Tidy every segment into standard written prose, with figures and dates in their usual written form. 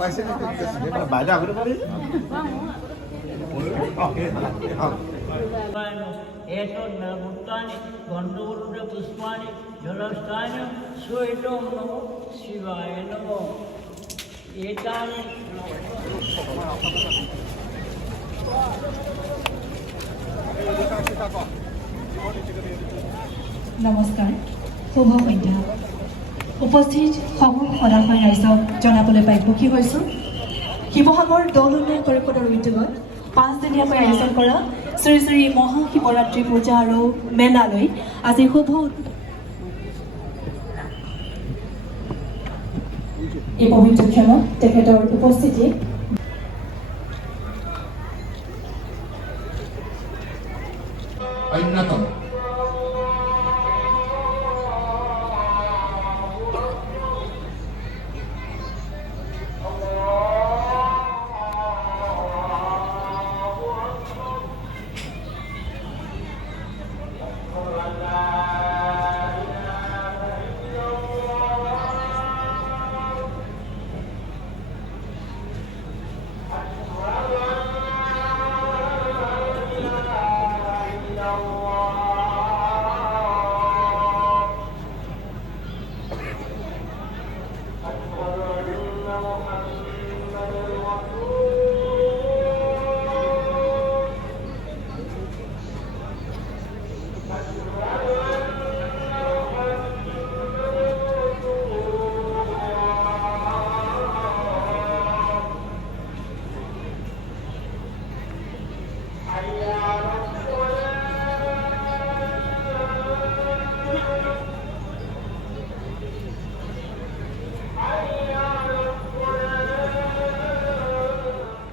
পাইছে বাইদেউ আগতে পালি एतद् नवभुक्तानि गन्धवरुड पुष्पाणि जलस्थानि श्वेतं नमो शिवाय नमो एतानि নমস্কাৰ শুভ সন্ধ্যা উপস্থিত সমূহ সদাশয় ৰাইজক জনাবলৈ পাই সুখী হৈছোঁ শিৱসাগৰ দৌল উন্নয়ন পৰিষদৰ উদ্যোগত 5 দিনীয়াকৈ আয়োজন কৰা শ্ৰী শ্ৰী মহাশিৱৰাত্ৰি পূজা আৰু মেলালৈ আজি শুভ এই পবিত্ৰ ক্ষণত তেখেতৰ উপস্থিতি অন্যতম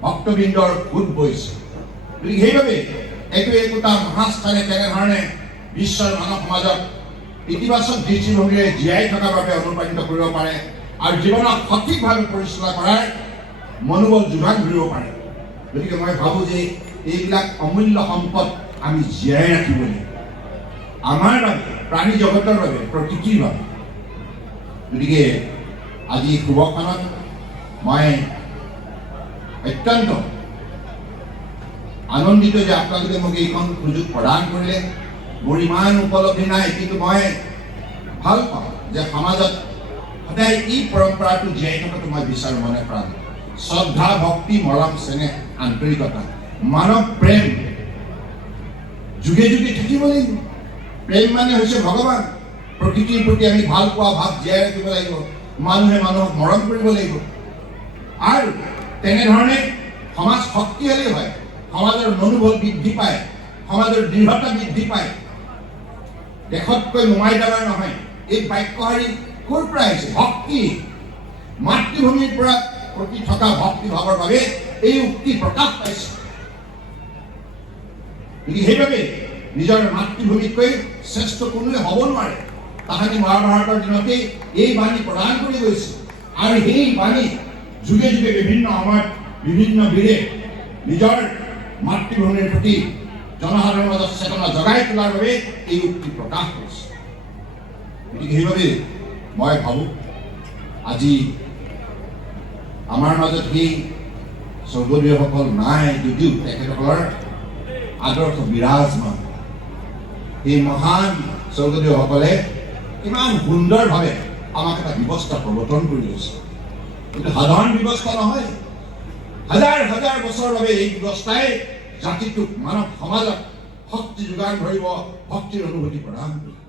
ভক্তবৃন্দৰ ভোট বৈছে গতিকে সেইবাবে এইটো একোটা মহাস্থানে তেনেধৰণে বিশ্বৰ মানৱ সমাজত ইতিবাচক দৃষ্টিভংগীৰে জীয়াই থকাৰ বাবে অনুপ্ৰাণিত কৰিব পাৰে আৰু জীৱনক সঠিকভাৱে পৰিচালনা কৰাৰ মনোবল যোগান ধৰিব পাৰে গতিকে মই ভাবোঁ যে এইবিলাক অমূল্য সম্পদ আমি জীয়াই ৰাখিব লাগিব আমাৰ বাবে প্ৰাণী জগতৰ বাবে প্ৰকৃতিৰ বাবে গতিকে আজি শুভক্ষণত মই অত্যন্ত আনন্দিত যে আপোনালোকে মোক এইখন সুযোগ প্ৰদান কৰিলে মোৰ ইমান উপলব্ধি নাই কিন্তু মই ভাল পাওঁ যে সমাজত সদায় এই পৰম্পৰাটো জীয়াই থকাটো মই বিচাৰোঁ মনে প্ৰাণ শ্ৰদ্ধা ভক্তি মৰম চেনেহ আন্তৰিকতা মানৱ প্ৰেম যুগে যুগে থাকিব লাগিব প্ৰেম মানে হৈছে ভগৱান প্ৰকৃতিৰ প্ৰতি আমি ভাল পোৱা ভাৱ জীয়াই ৰাখিব লাগিব মানুহে মানুহক মৰম কৰিব লাগিব আৰু তেনেধৰণে সমাজ শক্তিশালী হয় সমাজৰ মনোবল বৃদ্ধি পায় সমাজৰ দৃঢ়তা বৃদ্ধি পায় দেশতকৈ মোমাই দাবা নহয় এই বাক্যশাৰী ক'ৰ পৰা আহিছে ভক্তি মাতৃভূমিৰ পৰা প্ৰতি থকা ভক্তিভাৱৰ বাবে এই উক্তি প্ৰকাশ পাইছে সেইবাবে নিজৰ মাতৃভূমিতকৈ শ্ৰেষ্ঠ কোনোৱে হ'ব নোৱাৰে তাহানি মহাভাৰতৰ দিনতেই এই বাণী প্ৰদান কৰি গৈছে আৰু সেই বাণী যুগে যুগে বিভিন্ন সময়ত বিভিন্ন বীৰে নিজৰ মাতৃভূমিৰ প্ৰতি জনসাধাৰণৰ মাজত চেতনা জগাই তোলাৰ বাবে এই উক্তি প্ৰকাশ কৰিছে গতিকে সেইবাবে মই ভাবোঁ আজি আমাৰ মাজত সেই স্বৰ্গদেউসকল নাই যদিও তেখেতসকলৰ আদৰ্শ বিৰাজমান এই মহান স্বৰ্গদেউসকলে ইমান সুন্দৰভাৱে আমাক এটা ব্যৱস্থা প্ৰৱৰ্তন কৰি গৈছে কিন্তু সাধাৰণ ব্যৱস্থা নহয় হাজাৰ হাজাৰ বছৰৰ বাবে এই ব্যৱস্থাই জাতিটোক মানৱ সমাজত শক্তি যোগান ধৰিব ভক্তিৰ অনুভূতি প্ৰদান কৰিব